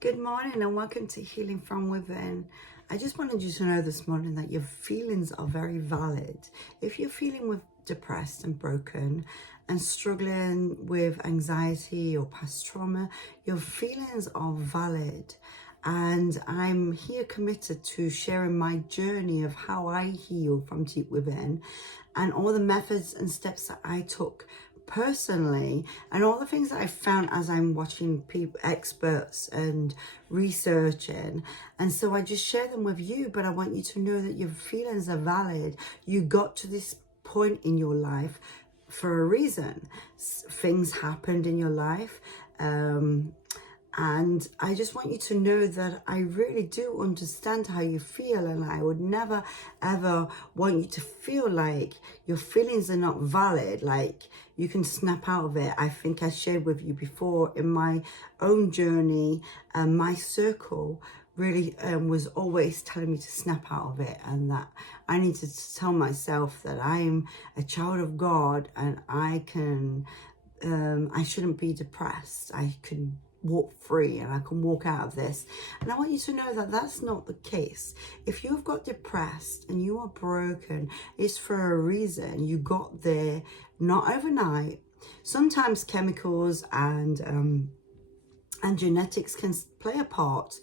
Good morning and welcome to Healing from Within. I just wanted you to know this morning that your feelings are very valid. If you're feeling depressed and broken and struggling with anxiety or past trauma, your feelings are valid. And I'm here committed to sharing my journey of how I heal from deep within and all the methods and steps that I took personally and all the things that I found as I'm watching people, experts and researching. And so I just share them with you, but I want you to know that your feelings are valid. You got to this point in your life for a reason. Things happened in your life. And I just want you to know that I really do understand how you feel, and I would never ever want you to feel like your feelings are not valid, like you can snap out of it. I think I shared with you before in my own journey, my circle really was always telling me to snap out of it, and that I needed to tell myself that I'm a child of God and I shouldn't be depressed. I can walk free and I can walk out of this. And I want you to know that that's not the case. If you've got depressed and you are broken, it's for a reason. You got there not overnight. Sometimes chemicals and genetics can play a part,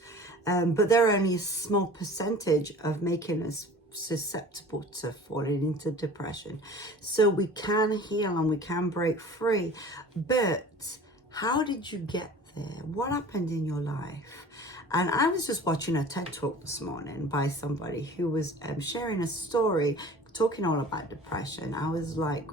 but they're only a small percentage of making us susceptible to falling into depression. So we can heal and we can break free, but how did you get there? What happened in your life? And I was just watching a TED talk this morning by somebody who was sharing a story talking all about depression. I was like,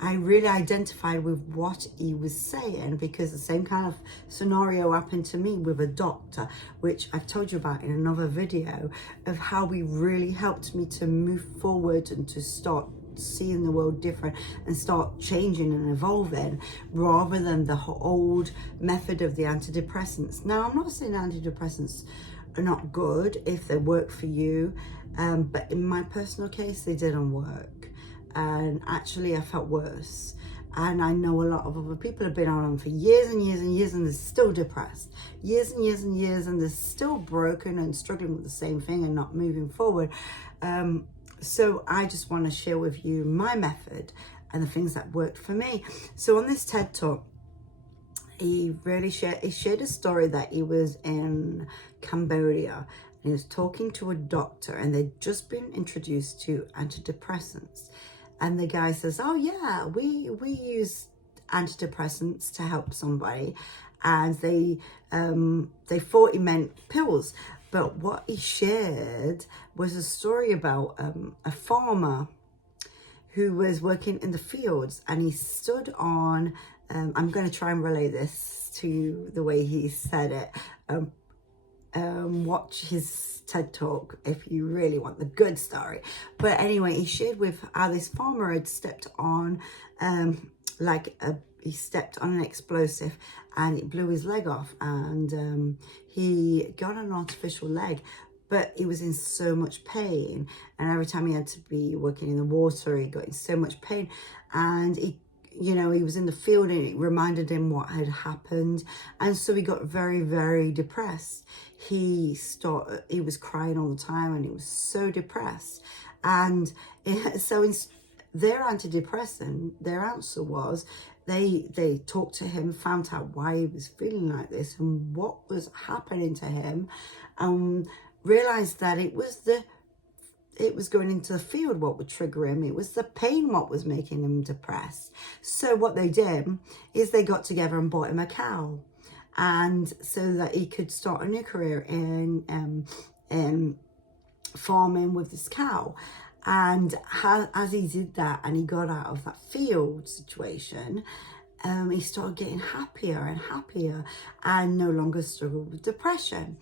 I really identified with what he was saying, because the same kind of scenario happened to me with a doctor, which I've told you about in another video, of how he really helped me to move forward and to start seeing the world different and start changing and evolving, rather than the old method of the antidepressants. Now, I'm not saying antidepressants are not good if they work for you, but in my personal case, they didn't work. And actually I felt worse. And I know a lot of other people have been on them for years and years and years, and they're still depressed. Years and years and years, and they're still broken and struggling with the same thing and not moving forward. So I just want to share with you my method and the things that worked for me. So on this TED Talk, he shared a story that he was in Cambodia and he was talking to a doctor, and they'd just been introduced to antidepressants. And the guy says, oh yeah, we use antidepressants to help somebody. And they thought he meant pills. But what he shared was a story about a farmer who was working in the fields, and he stood on, I'm going to try and relay this to the way he said it. Watch his TED Talk if you really want the good story. But anyway, he shared with how this farmer had stepped on he stepped on an explosive and it blew his leg off, and he got an artificial leg, but he was in so much pain, and every time he had to be working in the water, he got in so much pain, and he was in the field, and it reminded him what had happened. And so he got very, very depressed. He was crying all the time, and he was so depressed. And so their antidepressant, their answer was, they talked to him, found out why he was feeling like this and what was happening to him, realized that it was going into the field what would trigger him. It was the pain what was making him depressed. So what they did is they got together and bought him a cow, and so that he could start a new career in farming with this cow. And as he did that and he got out of that field situation, he started getting happier and happier and no longer struggled with depression.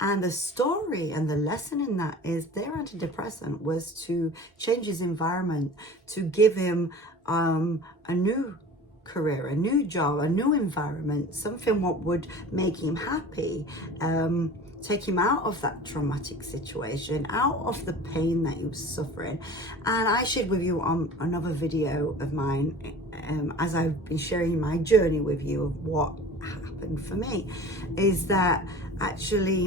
And the story and the lesson in that is their antidepressant was to change his environment, to give him a new career, a new job, a new environment, something what would make him happy, take him out of that traumatic situation, out of the pain that he was suffering. And I shared with you on another video of mine, as I've been sharing my journey with you of what happened for me, is that actually,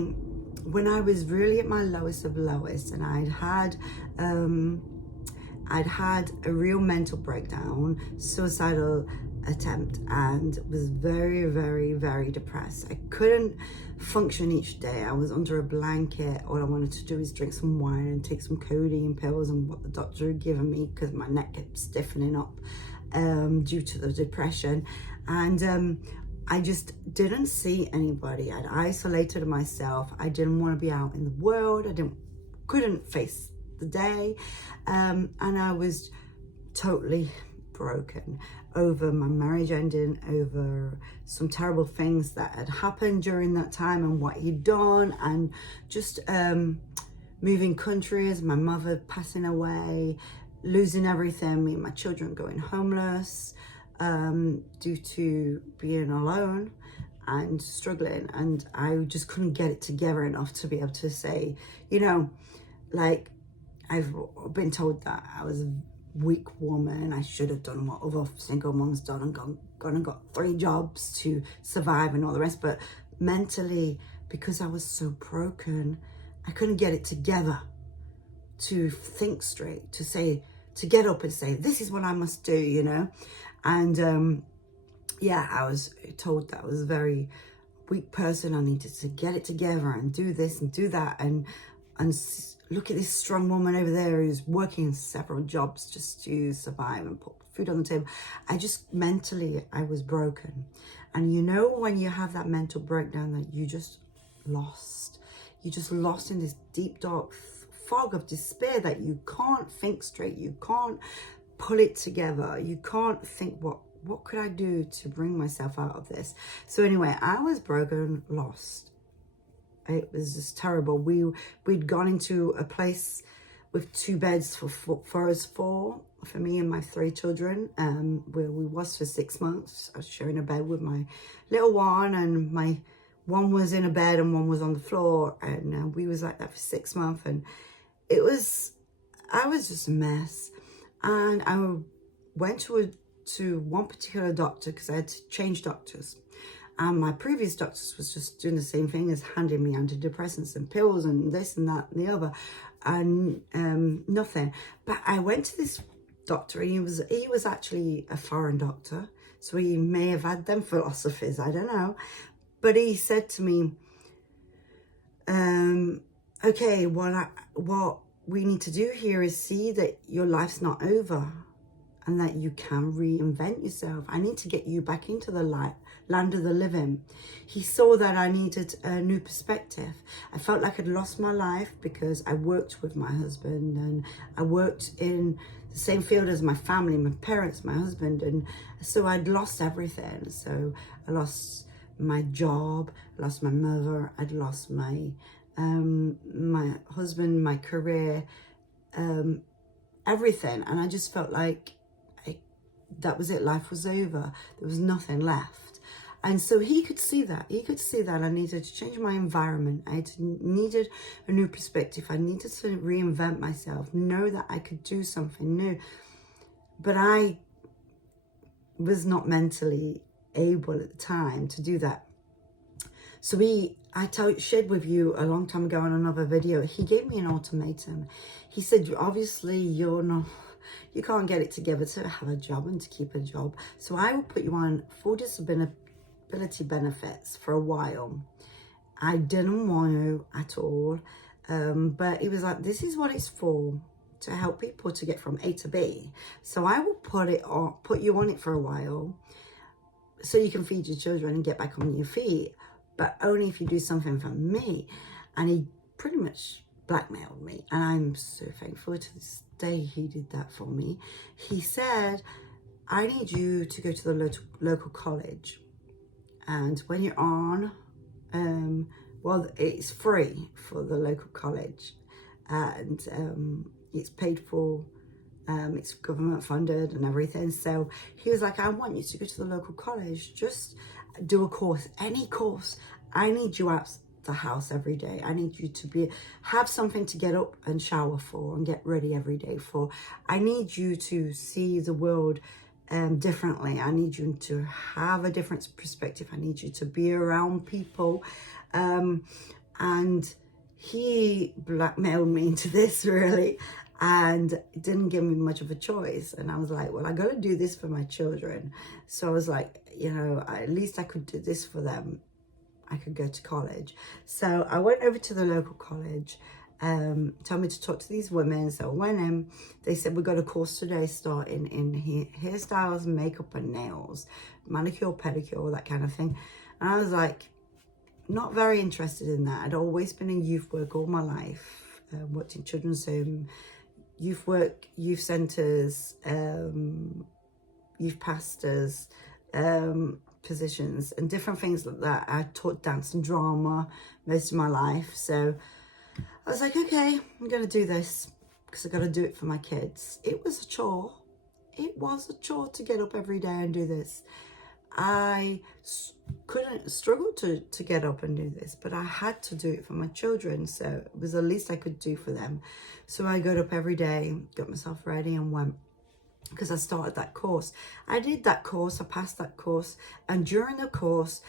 when I was really at my lowest of lowest, and I'd had a real mental breakdown, suicidal attempt, and was very, very, very depressed. I couldn't function each day. I was under a blanket. All I wanted to do is drink some wine and take some codeine pills and what the doctor had given me, because my neck kept stiffening up due to the depression. And I just didn't see anybody. I'd isolated myself. I didn't want to be out in the world. Couldn't face the day. And I was totally broken over my marriage ending, over some terrible things that had happened during that time and what he'd done, and just moving countries, my mother passing away, losing everything, me and my children going homeless due to being alone and struggling. And I just couldn't get it together enough to be able to say, you know, like, I've been told that I was a weak woman. I should have done what other single moms done and gone and got 3 jobs to survive and all the rest. But mentally, because I was so broken, I couldn't get it together to think straight, to get up and say, this is what I must do, you know. And yeah, I was told that I was a very weak person. I needed to get it together and do this and do that, and look at this strong woman over there who's working several jobs just to survive and put food on the table. Mentally, I was broken. And you know, when you have that mental breakdown, that you just lost in this deep, dark fog of despair, that you can't think straight, you can't pull it together, you can't think, what could I do to bring myself out of this? So anyway, I was broken, lost. It was just terrible. We'd gone into a place with 2 beds for us 4, for me and my 3 children, where we was for 6 months. I was sharing a bed with my little one, and my one was in a bed and one was on the floor, and we was like that for 6 months. And I was just a mess. And I went to one particular doctor because I had to change doctors. And my previous doctors was just doing the same thing, as handing me antidepressants and pills and this and that and the other, and nothing. But I went to this doctor, and he was actually a foreign doctor, so he may have had them philosophies, I don't know. But he said to me, okay, what we need to do here is see that your life's not over, and that you can reinvent yourself. I need to get you back into the land of the living. He saw that I needed a new perspective. I felt like I'd lost my life because I worked with my husband, and I worked in the same field as my family, my parents, my husband, and so I'd lost everything. So I lost my job, I lost my mother, I'd lost my husband, my career, everything. And I just felt like that was it. Life was over. There was nothing left. And so he could see that. He could see that I needed to change my environment. I needed a new perspective. I needed to reinvent myself, know that I could do something new. But I was not mentally able at the time to do that. So I shared with you a long time ago on another video, he gave me an ultimatum. He said, obviously you can't get it together to have a job and to keep a job. So I will put you on full disability benefits for a while. I didn't want to at all. But he was like, this is what it's for, to help people to get from A to B. So I will put you on it for a while so you can feed your children and get back on your feet, but only if you do something for me. And he pretty much blackmailed me, and I'm so thankful to this day he did that for me. He said, I need you to go to the local college, and when you're on, well, it's free for the local college, and it's paid for, it's government funded and everything. So he was like, I want you to go to the local college, just do a course, any course. I need you out the house every day. I need you to have something to get up and shower for and get ready every day for. I need you to see the world differently. I need you to have a different perspective. I need you to be around people. And he blackmailed me into this, really, and didn't give me much of a choice. And I was like, well, I got to do this for my children. So I was like, you know, at least I could do this for them. I could go to college. So I went over to the local college, told me to talk to these women. So I went in, they said, we've got a course today starting in hairstyles, makeup and nails, manicure, pedicure, that kind of thing. And I was like, not very interested in that. I'd always been in youth work all my life, worked in children's home, youth work, youth centres, youth pastors, positions and different things like that. I taught dance and drama most of my life. So I was like, okay, I'm going to do this because I got to do it for my kids. It was a chore. It was a chore to get up every day and do this. I struggled to get up and do this, but I had to do it for my children. So it was the least I could do for them. So I got up every day, got myself ready and went, because I started that course. I did that course, I passed that course. And during the course,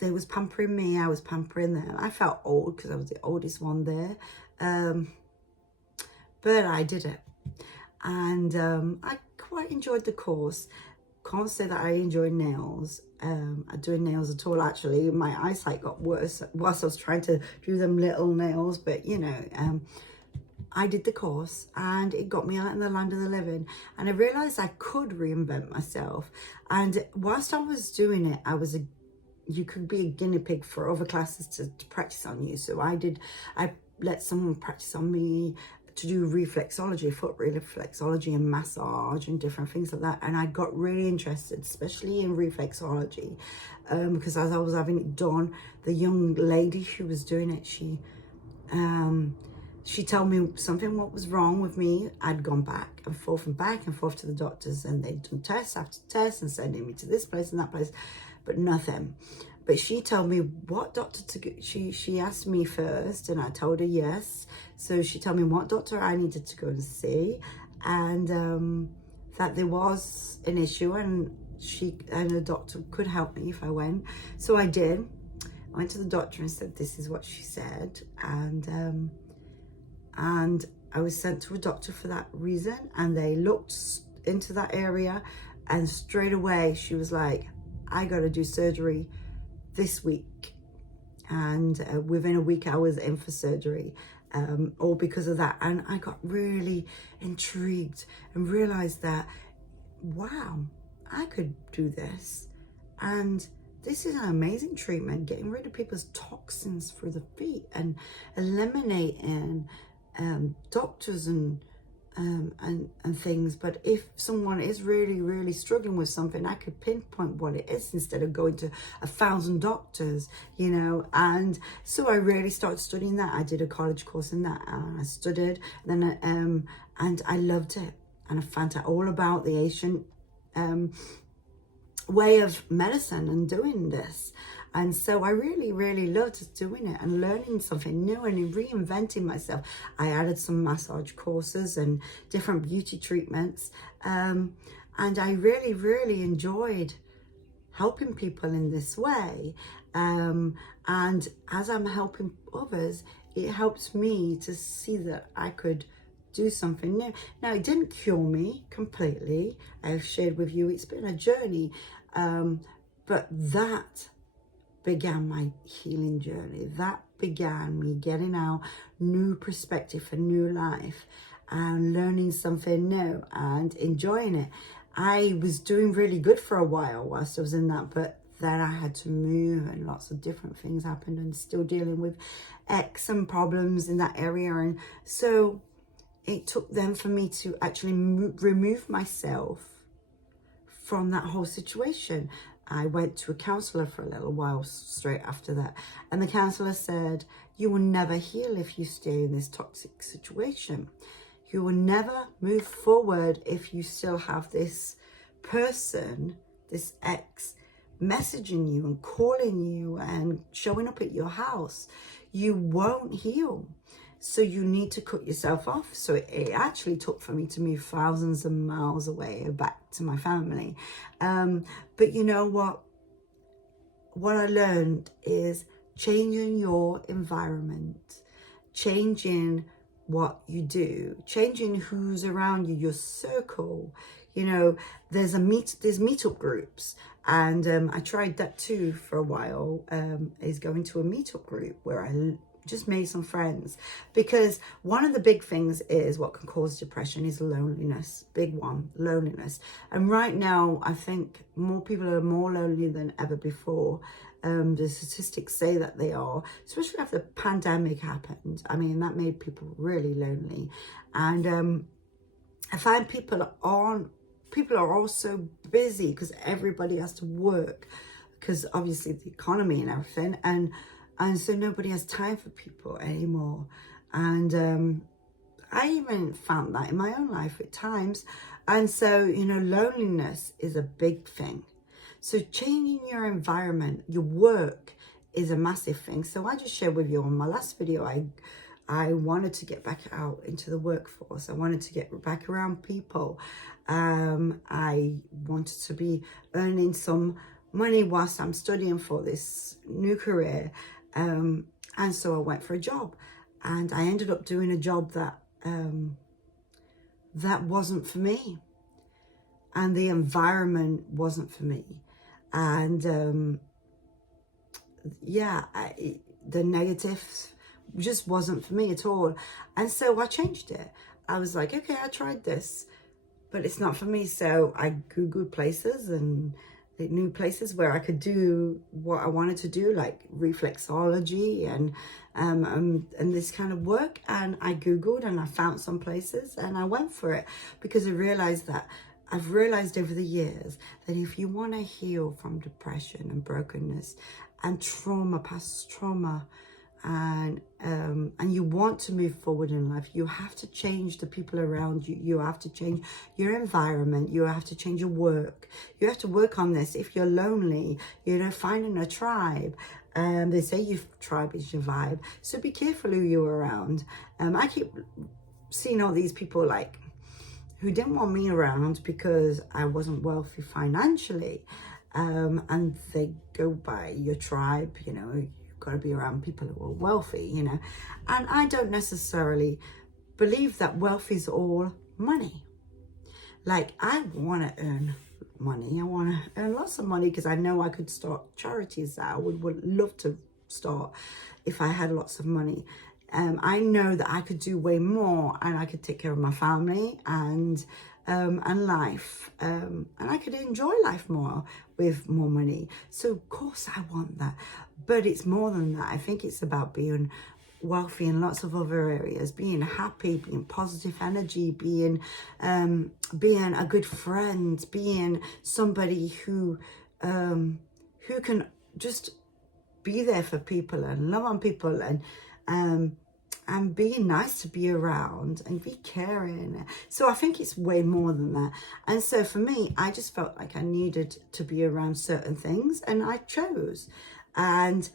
they was pampering me, I was pampering them. I felt old because I was the oldest one there. But I did it. And I quite enjoyed the course. Can't say that I enjoyed nails. I doing nails at all, actually. My eyesight got worse whilst I was trying to do them little nails. But, you know, I did the course and it got me out in the land of the living. And I realised I could reinvent myself. And whilst I was doing it, you could be a guinea pig for other classes to practice on you. So I let someone practice on me to do reflexology, foot reflexology and massage and different things like that. And I got really interested, especially in reflexology, because as I was having it done, the young lady who was doing it, she told me something what was wrong with me. I'd gone back and forth to the doctors, and they'd done test after test and sending me to this place and that place, but nothing. But she told me what doctor to go. She asked me first, and I told her yes. So she told me what doctor I needed to go and see, and that there was an issue, and the doctor could help me if I went. So I did. I went to the doctor and said, this is what she said, and I was sent to a doctor for that reason, and they looked into that area, and straight away she was like, I got to do surgery this week. And within a week I was in for surgery, all because of that. And I got really intrigued and realized that, wow, I could do this. And this is an amazing treatment, getting rid of people's toxins through the feet and eliminating doctors and things. But if someone is really struggling with something, I could pinpoint what it is instead of going to 1,000 doctors, you know. And so I really started studying that. I did a college course in that, and I studied then, and I loved it, and I found out all about the ancient way of medicine and doing this. And so I really loved doing it and learning something new and reinventing myself. I added some massage courses and different beauty treatments, and I really enjoyed helping people in this way, and as I'm helping others, it helps me to see that I could do something new. Now, it didn't cure me completely. I've shared with you it's been a journey, but that began my healing journey. That began me getting out new perspective for new life and learning something new and enjoying it. I was doing really good for a while whilst I was in that, but then I had to move and lots of different things happened, and still dealing with and problems in that area. And so it took then for me to actually remove myself from that whole situation. I went to a counsellor for a little while straight after that. And the counsellor said, you will never heal if you stay in this toxic situation. You will never move forward if you still have this person, this ex, messaging you and calling you and showing up at your house. You won't heal. So you need to cut yourself off. So it actually took for me to move thousands of miles away back to my family. But you know what? What I learned is changing your environment, changing what you do, changing who's around you, your circle. You know, there's meetup groups, and I tried that too for a while. Is going to a meetup group where I just made some friends, because one of the big things is what can cause depression is loneliness. Big one, loneliness. And right now I think more people are more lonely than ever before. The statistics say that they are, especially after the pandemic happened. I mean, that made people really lonely. And I find people are also busy because everybody has to work, because obviously the economy and everything, and so nobody has time for people anymore. And I even found that in my own life at times. And so, you know, loneliness is a big thing. So changing your environment, your work, is a massive thing. So I just shared with you on my last video, I wanted to get back out into the workforce. I wanted to get back around people. I wanted to be earning some money whilst I'm studying for this new career. And so I went for a job, and I ended up doing a job that wasn't for me, and the environment wasn't for me. And the negatives just wasn't for me at all. And so I changed it. I was like, okay, I tried this, but it's not for me. So I Googled places and new places where I could do what I wanted to do, like reflexology and this kind of work. And I Googled and I found some places and I went for it, because I've realized over the years that if you want to heal from depression and brokenness and trauma, past trauma, and you want to move forward in life, you have to change the people around you. You have to change your environment. You have to change your work. You have to work on this. If you're lonely, you know, finding a tribe. They say your tribe is your vibe. So be careful who you're around. I keep seeing all these people like who didn't want me around because I wasn't wealthy financially. And they go by your tribe, you know. Got to be around people who are wealthy, you know. And I don't necessarily believe that wealth is all money. Like, I want to earn money. I want to earn lots of money because I know I could start charities that I would love to start if I had lots of money. I know that I could do way more, and I could take care of my family and life, and I could enjoy life more with more money. So of course I want that, but it's more than that. I think it's about being wealthy in lots of other areas, being happy, being positive energy, being a good friend, being somebody who can just be there for people and love on people, and being nice to be around and be caring. So I think it's way more than that. And so for me, I just felt like I needed to be around certain things, and I chose. And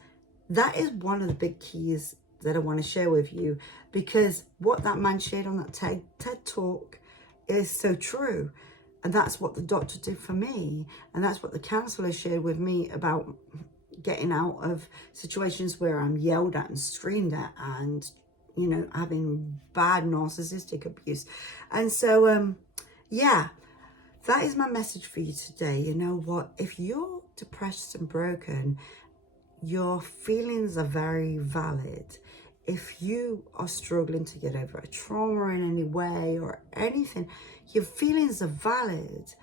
that is one of the big keys that I want to share with you, because what that man shared on that TED talk is so true. And that's what the doctor did for me. And that's what the counselor shared with me about getting out of situations where I'm yelled at and screamed at and, you know, having bad narcissistic abuse. And so, yeah, that is my message for you today. You know what? If you're depressed and broken, your feelings are very valid. If you are struggling to get over a trauma in any way or anything, your feelings are valid.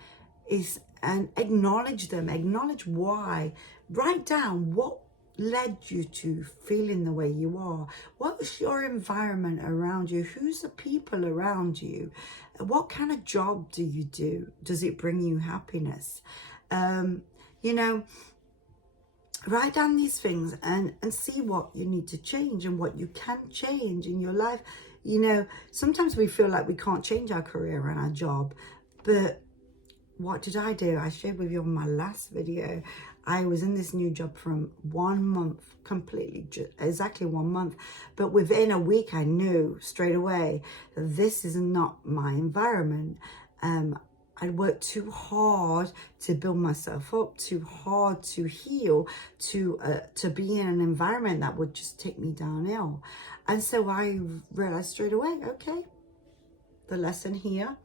And acknowledge them. Acknowledge why. Write down what led you to feeling the way you are. What's your environment around you? Who's the people around you? What kind of job do you do? Does it bring you happiness? You know, write down these things and see what you need to change and what you can change in your life. You know, sometimes we feel like we can't change our career and our job, but what did I do? I shared with you on my last video. I was in this new job for 1 month, completely, exactly 1 month. But within a week, I knew straight away that this is not my environment. I worked too hard to build myself up, too hard to heal, to be in an environment that would just take me downhill. And so I realized straight away, okay, the lesson here,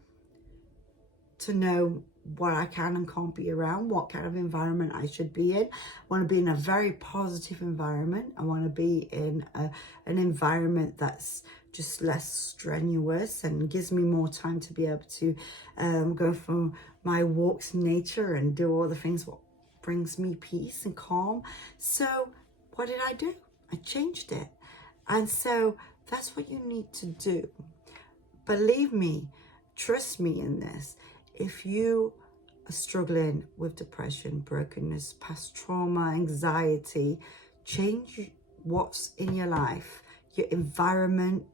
to know what I can and can't be around, what kind of environment I should be in. I want to be in a very positive environment. I want to be in an environment that's just less strenuous and gives me more time to be able to go for my walks in nature and do all the things what brings me peace and calm. So what did I do? I changed it. And so that's what you need to do. Believe me, trust me in this. If you are struggling with depression, brokenness, past trauma, anxiety, change what's in your life, your environment.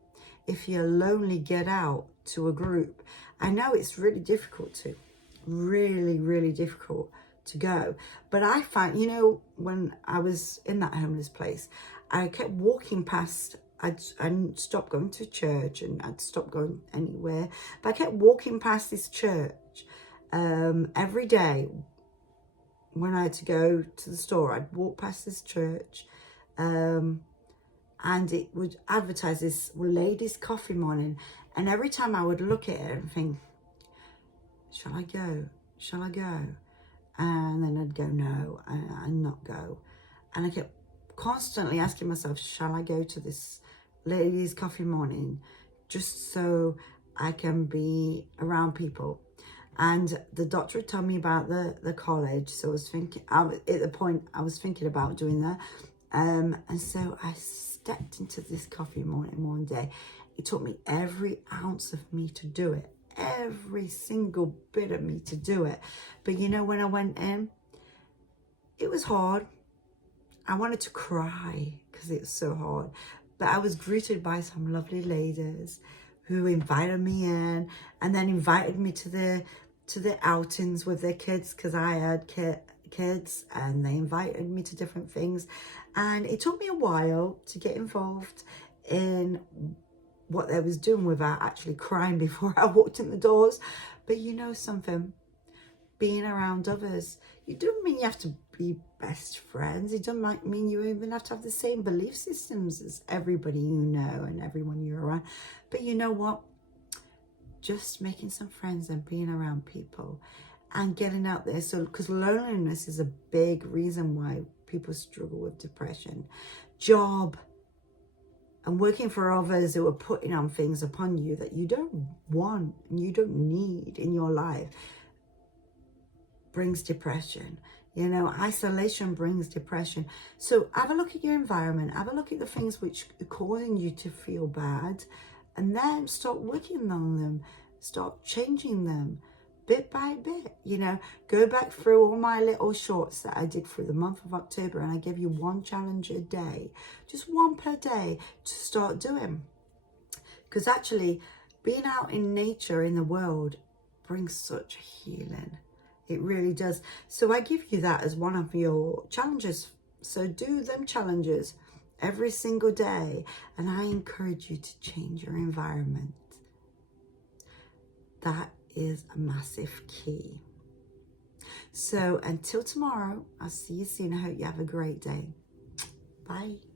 If you're lonely, get out to a group. I know it's really difficult to, really difficult to go. But I find, you know, when I was in that homeless place, I kept walking past. I'd stopped going to church and I'd stopped going anywhere. But I kept walking past this church every day. When I had to go to the store, I'd walk past this church and it would advertise this ladies' coffee morning. And every time I would look at it and think, shall I go? Shall I go? And then I'd go, no, and not go. And I kept constantly asking myself, shall I go to this ladies' coffee morning just so I can be around people? And the doctor had told me about the college, so I was thinking, at the point I was thinking about doing that. And so I stepped into this coffee morning one day. It took me every ounce of me to do it, every single bit of me to do it. But you know, when I went in, it was hard. I wanted to cry because it was so hard. But I was greeted by some lovely ladies who invited me in and then invited me to the outings with their kids, because I had kids, and they invited me to different things. And it took me a while to get involved in what they was doing without actually crying before I walked in the doors. But you know something, being around others, you don't mean you have to be best friends. It doesn't mean you even have to have the same belief systems as everybody you know and everyone you're around. But you know what? Just making some friends and being around people and getting out there. So, because loneliness is a big reason why people struggle with depression. Job and working for others who are putting on things upon you that you don't want and you don't need in your life brings depression. You know, isolation brings depression. So have a look at your environment. Have a look at the things which are causing you to feel bad, and then start working on them. Start changing them bit by bit. You know, go back through all my little shorts that I did for the month of October, and I give you one challenge a day, just one per day to start doing. Because actually, being out in nature, in the world, brings such healing. It really does. So I give you that as one of your challenges. So do them challenges every single day. And I encourage you to change your environment. That is a massive key. So until tomorrow, I'll see you soon. I hope you have a great day. Bye.